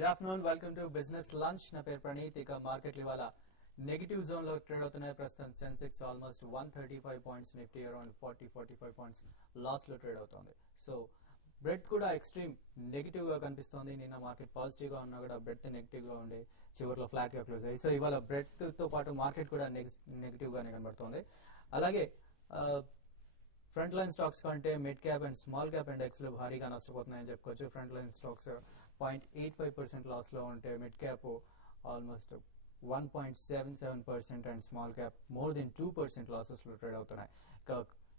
Good afternoon, welcome to business lunch. నా పేరు ప్రణీత్. ఇక మార్కెట్లు ఇవాళ నెగిటివ్ జోన్ లో ట్రేడ్ అవుతున్నాయి. ప్రస్తుతం Sensex almost 135 points, Nifty around 45 points loss లో ట్రేడ్ అవుతోంది. సో బ్రెడ్ కూడా ఎక్స్ట్రీమ్ నెగిటివ్ గా కనిపిస్తోంది. నిన్న మార్కెట్ పాజిటివ్ గా ఉన్నా కూడా బ్రెడ్ నెగిటివ్ గా ఉండే చివరిలో ఫ్లాట్ గా క్లోజ్ అయ్యి, సో ఇవాళ బ్రెడ్ తో పాటు మార్కెట్ కూడా నెగిటివ్ గానే కనబడుతోంది. అలాగే ఫ్రంట్ లైన్ స్టాక్స్ కంటే mid cap and small cap index లో భారీగా నష్టపోతున్నాయని చెప్పుకోవచ్చు. ఫ్రంట్ లైన్ స్టాక్స్ 0.85% లాస్ లో ఉంటే mid cap almost 1.77% and small cap more than 2% losses లో ట్రేడ్ అవుతున్నాయి.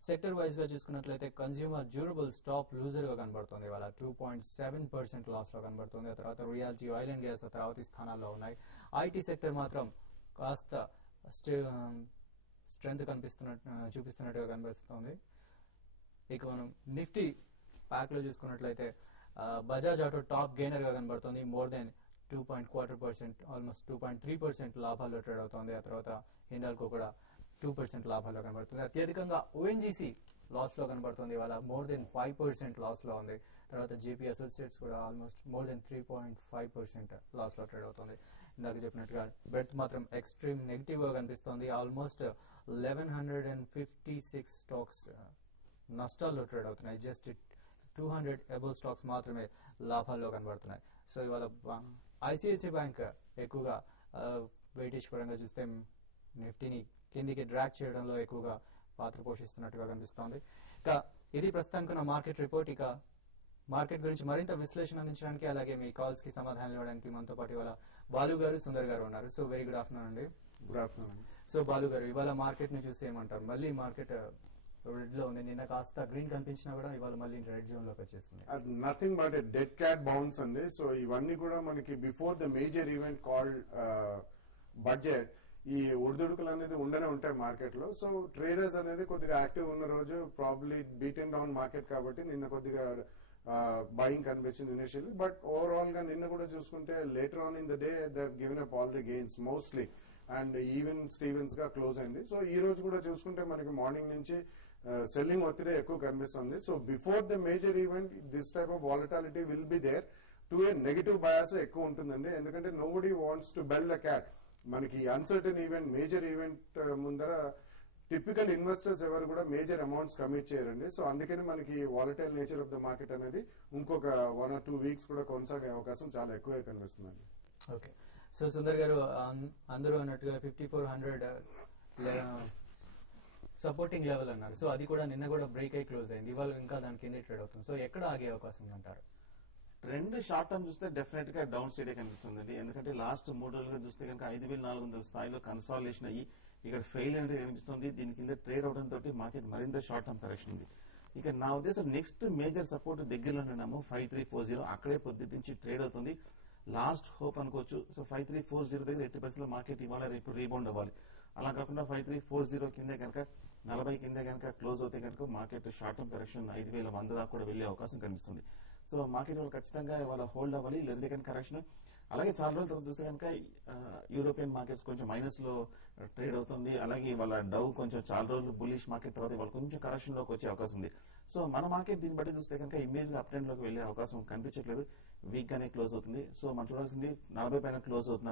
సెక్టర్ వైజ్ గా చూసుకున్నట్లయితే కన్స్యూమర్ డ్యూరబుల్స్ టాప్ లూజర్ గా కనబడుతుంది. ఇవాళ 2.7% లాస్ లో కనబడుతుంది. ఆ తర్వాత రియాలిటీ, ఆయిల్ అండ్ గ్యాస్ తర్వాతి స్థానాల్లో ఉన్నాయి. ఐటీ సెక్టర్ మాత్రం కాస్త స్ట్రెంత్ చూపిస్తున్నట్టుగా కనిపిస్తుంది. ఇక మనం నిఫ్టీ ప్యాక్ లో చూసుకున్నట్లయితే బజాజ్ ఆటో టాప్ గెయినర్ గా కనబడుతుంది. మోర్ దెన్ 2.25%, ఆల్మోస్ట్ 2.3% లాభాల్లో ట్రేడ్ అవుతోంది. ఆ తర్వాత హిండాల్కో కూడా 2% లాభాల్లో కనబడుతుంది. అత్యధికంగా ఓఎన్జీసీ లాస్ లో కనబడుతుంది. ఇవాళ మోర్ దెన్ 5% లాస్ లో ఉంది. తర్వాత జేపీ అసోసియేట్స్ కూడా ఆల్మోస్ట్ మోర్ దెన్ 3.5% లాస్ లో ట్రేడ్ అవుతుంది. ఇందాక చెప్పినట్టుగా బ్రెడ్ మాత్రం ఎక్స్ట్రీమ్ నెగిటివ్ గా కనిపిస్తోంది. ఆల్మోస్ట్ 1156 స్టాక్స్ నష్టాల్లో ట్రేడ్ అవుతున్నాయి. జస్ట్ 200 అబోవ్ స్టాక్స్ మాత్రమే లాభాల్లో కనబడుతున్నాయి. సో ఇవాళ ఐసిఐసిఐ బ్యాంక్ ఎక్కువగా వెయిటేజ్ పరంగా చూస్తే నిఫ్టీని కిందికి డ్రాగ్ చేయడంలో ఎక్కువగా పాత్ర పోషిస్తున్నట్టుగా కనిపిస్తోంది. ఇక ఇది ప్రస్తుతానికి ఉన్న మార్కెట్ రిపోర్ట్. ఇక మార్కెట్ గురించి మరింత విశ్లేషణ అందించడానికి అలాగే మీ కాల్స్ కి సమాధానం ఇవ్వడానికి మనతో పాటు ఇవాళ బాలు గారు, సుందర్ గారు ఉన్నారు. సో వెరీ గుడ్ ఆఫ్టర్నూన్ అండి. Good afternoon. సో బాలు గారు, ఇవాళ మార్కెట్ ని చూసి ఏమంటారు? మళ్ళీ మార్కెట్ రెడ్ లో ఉంది. నిన్న కాస్త గ్రీన్ కనిపించినా కూడా ఇవాళ మళ్ళీ రెడ్ జోన్ లోకి వచ్చేస్తుంది. Nothing but dead cat bounce అండి. సో ఇవన్నీ కూడా మనకి before the major event called budget ఈ ఒడిదుడుకులు అనేది ఉండనే ఉంటాయి మార్కెట్ లో. సో ట్రేడర్స్ అనేది కొద్దిగా యాక్టివ్ ఉన్న రోజు probably beat and down market కాబట్టి నిన్న కొద్దిగా బయింగ్ కనిపించింది ఇనిషియల్లీ. బట్ ఓవరాల్ గా నిన్న కూడా చూసుకుంటే later on in the day they given up all the gains mostly and even Stevens గా క్లోజ్ అయింది. సో ఈ రోజు కూడా చూసుకుంటే మనకి మార్నింగ్ నుంచి సెల్లింగ్ ఒత్తిడి ఎక్కువ కనిపిస్తుంది. So before the major event this type of volatility will be there to a negative bias ఎక్కువ ఉంటుందండి. ఎందుకంటే nobody wants to bell the cat. మనకి అన్సర్టన్ ఈవెంట్, మేజర్ ఈవెంట్ ముందర టిపికల్ ఇన్వెస్టర్స్ ఎవరు కూడా మేజర్ అమౌంట్స్ కమిట్ చేయరండి. So అందుకని మనకి volatile nature of the market అనేది ఇంకొక 1 or 2 వీక్స్ కూడా కొనసాగే అవకాశం చాలా ఎక్కువగా కనిపిస్తుందండి. ఓకే, సో సుందర్ గారు, అందరూ అన్నట్టుగా 5400 సపోర్టింగ్ లెవెల్ అన్నారు. సో అది కూడా నిన్న కూడా బ్రేక్ అయి క్లోజ్ అయింది. ఇవాళ ఇంకా దాని కింద ట్రేడ్ అవుతుంది. సో ఎక్కడ ఆగే అవకాశం అంటారు? ట్రెండ్ షార్ట్ టర్మ్ చూస్తే డెఫినెట్ గా డౌన్ సైడే కనిపిస్తుంది. ఎందుకంటే లాస్ట్ 3 రోజులుగా చూస్తే కనుక 5400 స్థాయిలో కన్సాలిడేషన్ అయ్యి ఇక్కడ ఫెయిల్ అనేది కనిపిస్తుంది. దీని కింద ట్రేడ్ అవడం తోటి మార్కెట్ మరింత షార్ట్ టర్మ్ కరెక్షన్ ఉంది. ఇక నా ఉద్దేశం నెక్స్ట్ మేజర్ సపోర్ట్ దగ్గరలో ఉన్నాము 5340. అక్కడే పొద్దుటి నుంచి ట్రేడ్ అవుతుంది. లాస్ట్ హోప్ అనుకోవచ్చు. సో 5340 దగ్గర 80% మార్కెట్ ఇవాళ రేపు రీబౌండ్ అవ్వాలి. అలా కాకుండా 5340 కిందే కనుక 40 కిందే కనుక క్లోజ్ అవుతే కనుక మార్కెట్ షార్ట్ టర్మ్ కరెక్షన్ 5100 దాకా కూడా వెళ్లే అవకాశం కనిపిస్తుంది. సో మార్కెట్ వాళ్ళు ఖచ్చితంగా ఇవాళ హోల్డ్ అవ్వాలి. లేదంటే కనుక కరెక్షన్. అలాగే చాలా రోజుల తర్వాత చూస్తే కనుక యూరోపియన్ మార్కెట్స్ కొంచెం మైనస్ లో ట్రేడ్ అవుతుంది. అలాగే ఇవాళ డౌ కొంచెం చాలా రోజులు బులిష్ మార్కెట్ తర్వాత ఇవాళ కొంచెం కరెక్షన్ లోకి వచ్చే అవకాశం ఉంది. సో మన మార్కెట్ దీన్ని బట్టి చూస్తే కనుక ఇమీడియట్ గా అప్ ట్రెండ్ లోకి వెళ్లే అవకాశం కనిపించట్లేదు. వీక్ గానే క్లోజ్ అవుతుంది. సో మనం చూడాల్సింది 40 పైన క్లోజ్ అవుతున్నా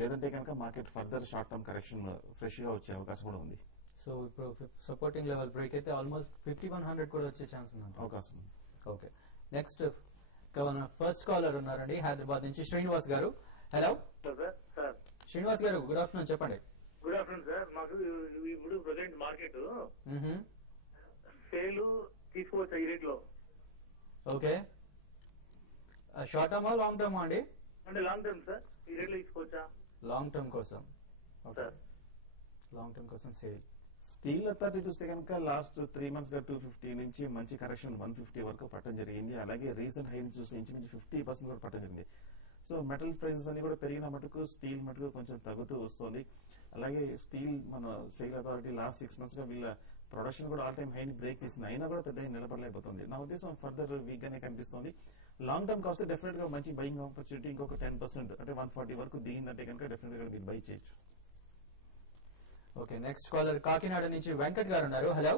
లేదంటే కనుక market further short term correction fresh గా వచ్చే అవకాశం కూడా ఉంది. సో ఇప్పుడు సపోర్టింగ్ లెవెల్ బ్రేక్ అయితే ఆల్మోస్ట్ 5100 కూడా వచ్చే ఛాన్స్ ఉంది, అవకాశం ఉంది. ఓకే, నెక్స్ట్ ఫస్ట్ కాలర్ ఉన్నారండి హైదరాబాద్ నుంచి శ్రీనివాస్ గారు. Hello sir. శ్రీనివాస్ గారు, గుడ్ ఆఫ్టర్నూన్, చెప్పండి. Good afternoon sir. మాకు ఇప్పుడు ప్రజెంట్ మార్కెట్ సేల్ తీసుకోవచ్చా ఈ రేట్ లో? ఓకే, షార్ట్ టర్మా లాంగ్ టర్మా అండి? అంటే లాంగ్ టర్మ్ సార్, ఈ రేట్ లో తీసుకోవచ్చా? లాంగ్ టర్మ్ కోసం. ఓకే, సార్ లాంగ్ టర్మ్ కోసం సేల్. స్టీల్ అథారిటీ చూస్తే కనుక లాస్ట్ 3 months గా 250 నుంచి మంచి కరెక్షన్ 150 వరకు పట్టడం జరిగింది. అలాగే రీసెంట్ హై చూస్తే ఇంచుమించు 50% కూడా పట్టడం జరిగింది. సో మెటల్ ప్రైసెస్ అన్ని కూడా పెరిగిన మటుకు స్టీల్ మటుకు కొంచెం తగ్గుతూ వస్తుంది. అలాగే స్టీల్ మన స్టీల్ అథారిటీ లాస్ట్ 6 months గా వీళ్ళ ప్రొడక్షన్ కూడా ఆల్ టైమ్ హైని బ్రేక్ చేసింది. అయినా కూడా పెద్దగా నిలబడలేకపోతుంది. నా ఉద్దేశం ఫర్దర్ వీక్ గానే కనిపిస్తుంది. లాంగ్ టర్మ్ కాస్తే డెఫినెట్ గా మంచి బయింగ్ ఆపర్చునిటీ ఇంకొక 10% అంటే 140 వరకు దిగిందంటే కనుక డెఫినెట్ గా మీరు బై చేయొచ్చు. ఓకే, నెక్స్ట్ కాలర్ కాకినాడ నుంచి వెంకట్ గారు ఉన్నారు. హలో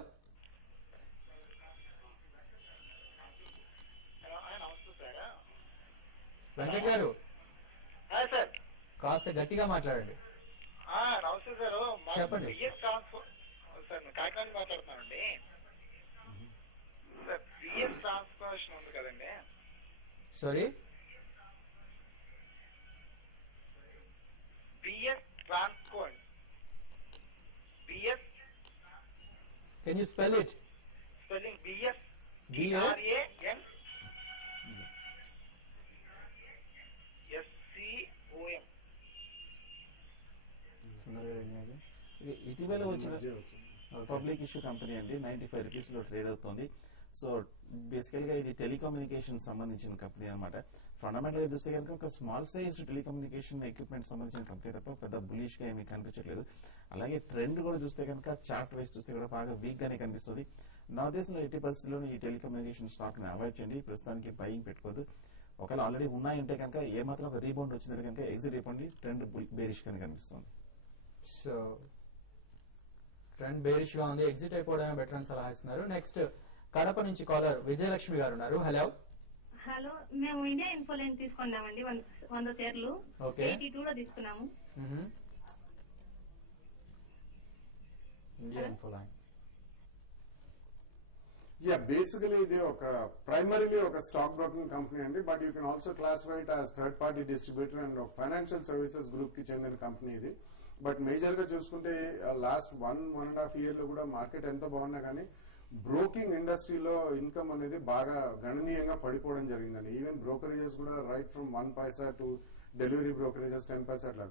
వెంకట్ గారు, కాస్త గట్టిగా మాట్లాడండి. నమస్తే సార్. చెప్పండి. పిఎస్ ట్రాన్స్ఫర్ సార్, నేను కాకినాడ మాట్లాడుతున్నానండి సార్. పిఎస్ ట్రాన్స్ఫర్మేషన్ ఉంది కదండి. Sorry, PS Transcom. PS can you spell it? Spelling BS BS? TRAN SCOM. ఇది ఇటీవల వచ్చిన పబ్లిక్ ఇష్యూ కంపెనీ అండి. 95 రూపీస్ లో ట్రేడ్ అవుతుంది. సో బేసికల్ గా ఇది టెలికమ్యూనికేషన్ సంబంధించిన కంపెనీ అనమాట. ఫండమెంటల్ గా చూస్తే కనుక ఒక స్మాల్ సైజ్ టెలికమ్యూనికేషన్ ఎక్విప్మెంట్ సంబంధించిన కంపెనీ తప్ప పెద్ద బులిష్ గా ఏమీ కనిపించట్లేదు. అలాగే ట్రెండ్ కూడా చూస్తే కనుక చార్ట్ వైజ్ చూస్తే కూడా బాగా వీక్ గానే కనిపిస్తుంది. నా దేశంలో 80% ఈ టెలికమ్యూనికేషన్ స్టాక్ ని అవాయిడ్ చేయండి. ప్రస్తుతానికి బయింగ్ పెట్టుకోదు. ఒకవేళ ఆల్రెడీ ఉన్నాయంటే కనుక ఏమాత్రం ఒక రీబౌండ్ వచ్చిందంటే కనుక ఎగ్జిట్ అయిపోండి. ట్రెండ్ బేరిష్ గానే కనిపిస్తుంది. సో ట్రెండ్ బేరిష్ గా ఉంది, ఎగ్జిట్ అయిపోవడమే బెటర్ అని సలహా ఇస్తున్నారు. నెక్స్ట్ కడప నుంచి కాలర్ విజయలక్ష్మి గారు ఉన్నారు. హలో. హలో, మేము ఇండియా ఇన్ఫోలైన్ తీసుకున్నామండి 100 షేర్లు. ఓకే. 82 లో తీసుకున్నాము. India Infoline. యా, బేసికలీ ఇది ఒక ప్రైమరీలీ ఒక స్టాక్ బ్రోకింగ్ కంపెనీ అండి. But you can also classify it as third party distributor and ఒక ఫైనాన్షియల్ సర్వీసెస్ గ్రూప్ కి చెందిన కంపెనీ ఇది. బట్ మేజర్ గా చూసుకుంటే లాస్ట్ 1.5 ఇయర్ లో కూడా మార్కెట్ ఎంత బాగున్నా కానీ బ్రోకింగ్ ఇండస్ట్రీలో ఇన్కమ్ అనేది బాగా గణనీయంగా పడిపోవడం జరిగిందండి. ఈవెన్ బ్రోకరేజెస్ కూడా right from 1 Paisa to delivery brokerages 10 పైసా అట్లా.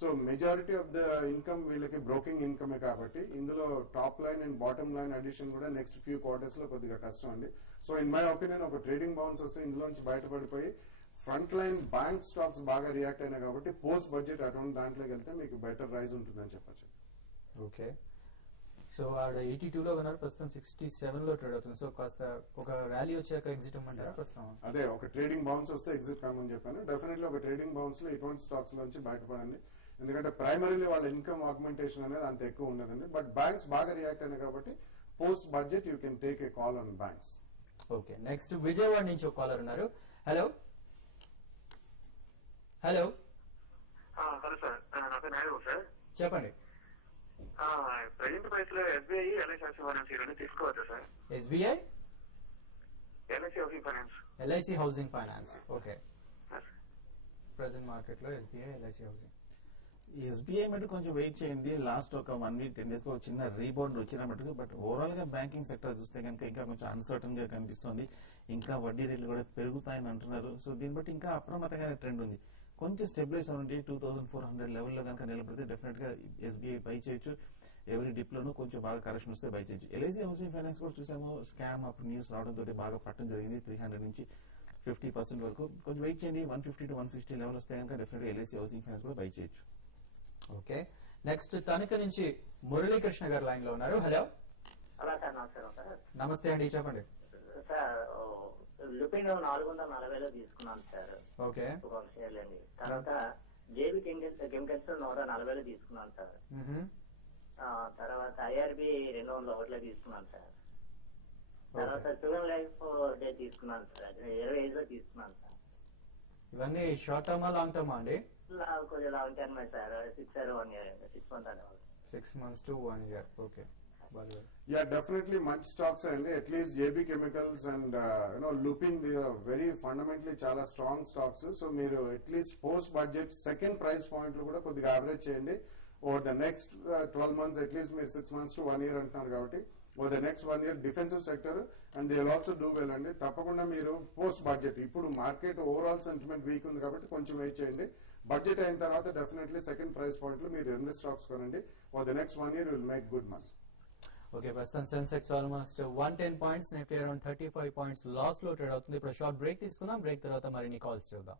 So majority of the income వీళ్ళకి బ్రోకింగ్ ఇన్కమే కాబట్టి ఇందులో top line and bottom line addition కూడా నెక్స్ట్ ఫ్యూ క్వార్టర్స్ లో కొద్దిగా కష్టం అండి. సో ఇన్ మై ఒపీనియన్ ఒక ట్రేడింగ్ బౌన్స్ వస్తే ఇందులోంచి బయటపడిపోయి ఫ్రంట్ లైన్ బ్యాంక్ స్టాక్స్ బాగా రియాక్ట్ అయినాయి కాబట్టి పోస్ట్ బడ్జెట్ అటువంటి దాంట్లోకి వెళ్తే మీకు బెటర్ రైజ్ ఉంటుందని చెప్పచ్చు. ఓకే. సో ఆడ 82 లో ఉన్నారు, ప్రస్తుతం 67 లో ట్రేడ్ అవుతుంది. సో కాస్త ఒక ర్యాలీ వచ్చాక ఎగ్జిట్ అవ్వమంటారా ప్రస్తుతం? అదే ఒక ట్రేడింగ్ బౌన్స్ వస్తే ఎగ్జిట్ కామని చెప్పాను. డెఫినెట్లీ ఒక ట్రేడింగ్ బౌన్స్ లో ఇటువంటి స్టాక్స్ నుంచి బయటపడండి. ఎందుకంటే ప్రైమరీలీ వాళ్ళ ఇన్కమ్ ఆగ్మెంటేషన్ అనేది అంత ఎక్కువ ఉండదండి. బట్ బ్యాంక్స్ బాగా రియాక్ట్ అయినాయి కాబట్టి post budget you can take a call on banks. Okay. Next Vijayawada నుంచి ఒక కాలర్ ఉన్నారు. హలో. హలో. హలో సార్, నా పేరు నాయుడు సార్. చెప్పండి. ప్రెజెంట్ ప్రైస్ లో ఎస్బీఐ ఎల్ఐసి హౌసింగ్ ఫైనాన్స్ ఈ రెండు తీసుకోవచ్చా sir? SBI, LIC housing finance. LIC housing finance. Okay. Present market లో ఎస్బీఐ, ఎల్ఐసి హౌసింగ్. ఎస్బీఐ మటుకు కొంచెం వెయిట్ చేయండి. లాస్ట్ ఒక 1 వీక్ 10 డేస్ ఒక చిన్న రీబౌండ్ వచ్చిన మటుకు. బట్ ఓవరాల్ గా బ్యాంకింగ్ సెక్టర్ చూస్తే కనుక ఇంకా కొంచెం అన్సర్టన్ గా కనిపిస్తుంది. ఇంకా వడ్డీ రేట్లు కూడా పెరుగుతాయని అంటున్నారు. సో దీన్ని బట్టి ఇంకా అప్రమత్తంగా ట్రెండ్ ఉంది. కొంచెం స్టెబిలైజ్ అవునండి. 2400 లెవెల్లో కనుక నిలబడితే డెఫినెట్ గా ఎస్బీఐ బై చేయొచ్చు. ఎవరి డిప్ లోనూ కొంచెం బాగా కరెక్షన్ వస్తే బై చేయొచ్చు. ఎల్ఐసి హౌసింగ్ ఫైనాన్స్ కూడా చూసాము, స్కామ్ అప్పుడు న్యూస్ రావడంతో బాగా పట్టడం జరిగింది. 300 నుంచి 50% వరకు. కొంచెం వెయిట్ చేయండి. 150 to 160 లెవెల్ వస్తే కనుక డెఫినెట్ గా ఎల్ఐసి హౌసింగ్ ఫైనాన్స్ కూడా బై చేయొచ్చు. ఓకే. నెక్స్ట్ తణుకు నుంచి మురళీకృష్ణ గారు లైన్ లో ఉన్నారు. హలో. హలో సార్, నమస్కారం సార్. నమస్తే అండి, చెప్పండి. సార్ లుపిన్ 440లో తీసుకున్నాను సార్. ఓకే. ఒక షేర్లు అండి. తర్వాత జేబీ కెమికల్స్ 140లో తీసుకున్నాను సార్. తర్వాత ఐఆర్బి 201లో తీసుకున్నాను సార్. తర్వాత సుగమ్ లైఫ్ డే తీసుకున్నాను సార్. 25 లో తీసుకున్నాను సార్. ఇవన్నీ షార్ట్ టర్మా లాంగ్ టర్మా అండి? కొంచెం long term sir. 6 or 1 year, 6 months అనేవాళ్ళు. 6 months to 1 year. Okay. Yeah, definitely much stocks అండి. At least JB chemicals and Lupin very fundamentally చాలా స్ట్రాంగ్ స్టాక్స్. సో మీరు at least post budget second price point లో కూడా కొద్దిగా యావరేజ్ చేయండి. Over the next 12 months at least మీరు 6 months to 1 year అంటున్నారు కాబట్టి over the next 1 year defensive sector and they will also do well అండి. తప్పకుండా మీరు పోస్ట్ బడ్జెట్, ఇప్పుడు మార్కెట్ ఓవరాల్ సెంటిమెంట్ వీక్ ఉంది కాబట్టి కొంచెం వెయిట్ చేయండి. బడ్జెట్ అయిన తర్వాత డెఫినెట్లీ సెకండ్ ప్రైస్ పాయింట్ లో మీరు 2 స్టాక్స్ కొనండి. Over the next 1 year will make good money. Okay. ప్రస్తుతం Sensex almost 110 points, Nifty around 35 points loss లో ట్రేడ్ అవుతుంది. ఇప్పుడు షార్ట్ బ్రేక్ తీసుకుందాం. బ్రేక్ తర్వాత మరిన్ని కాల్స్ చూద్దాం.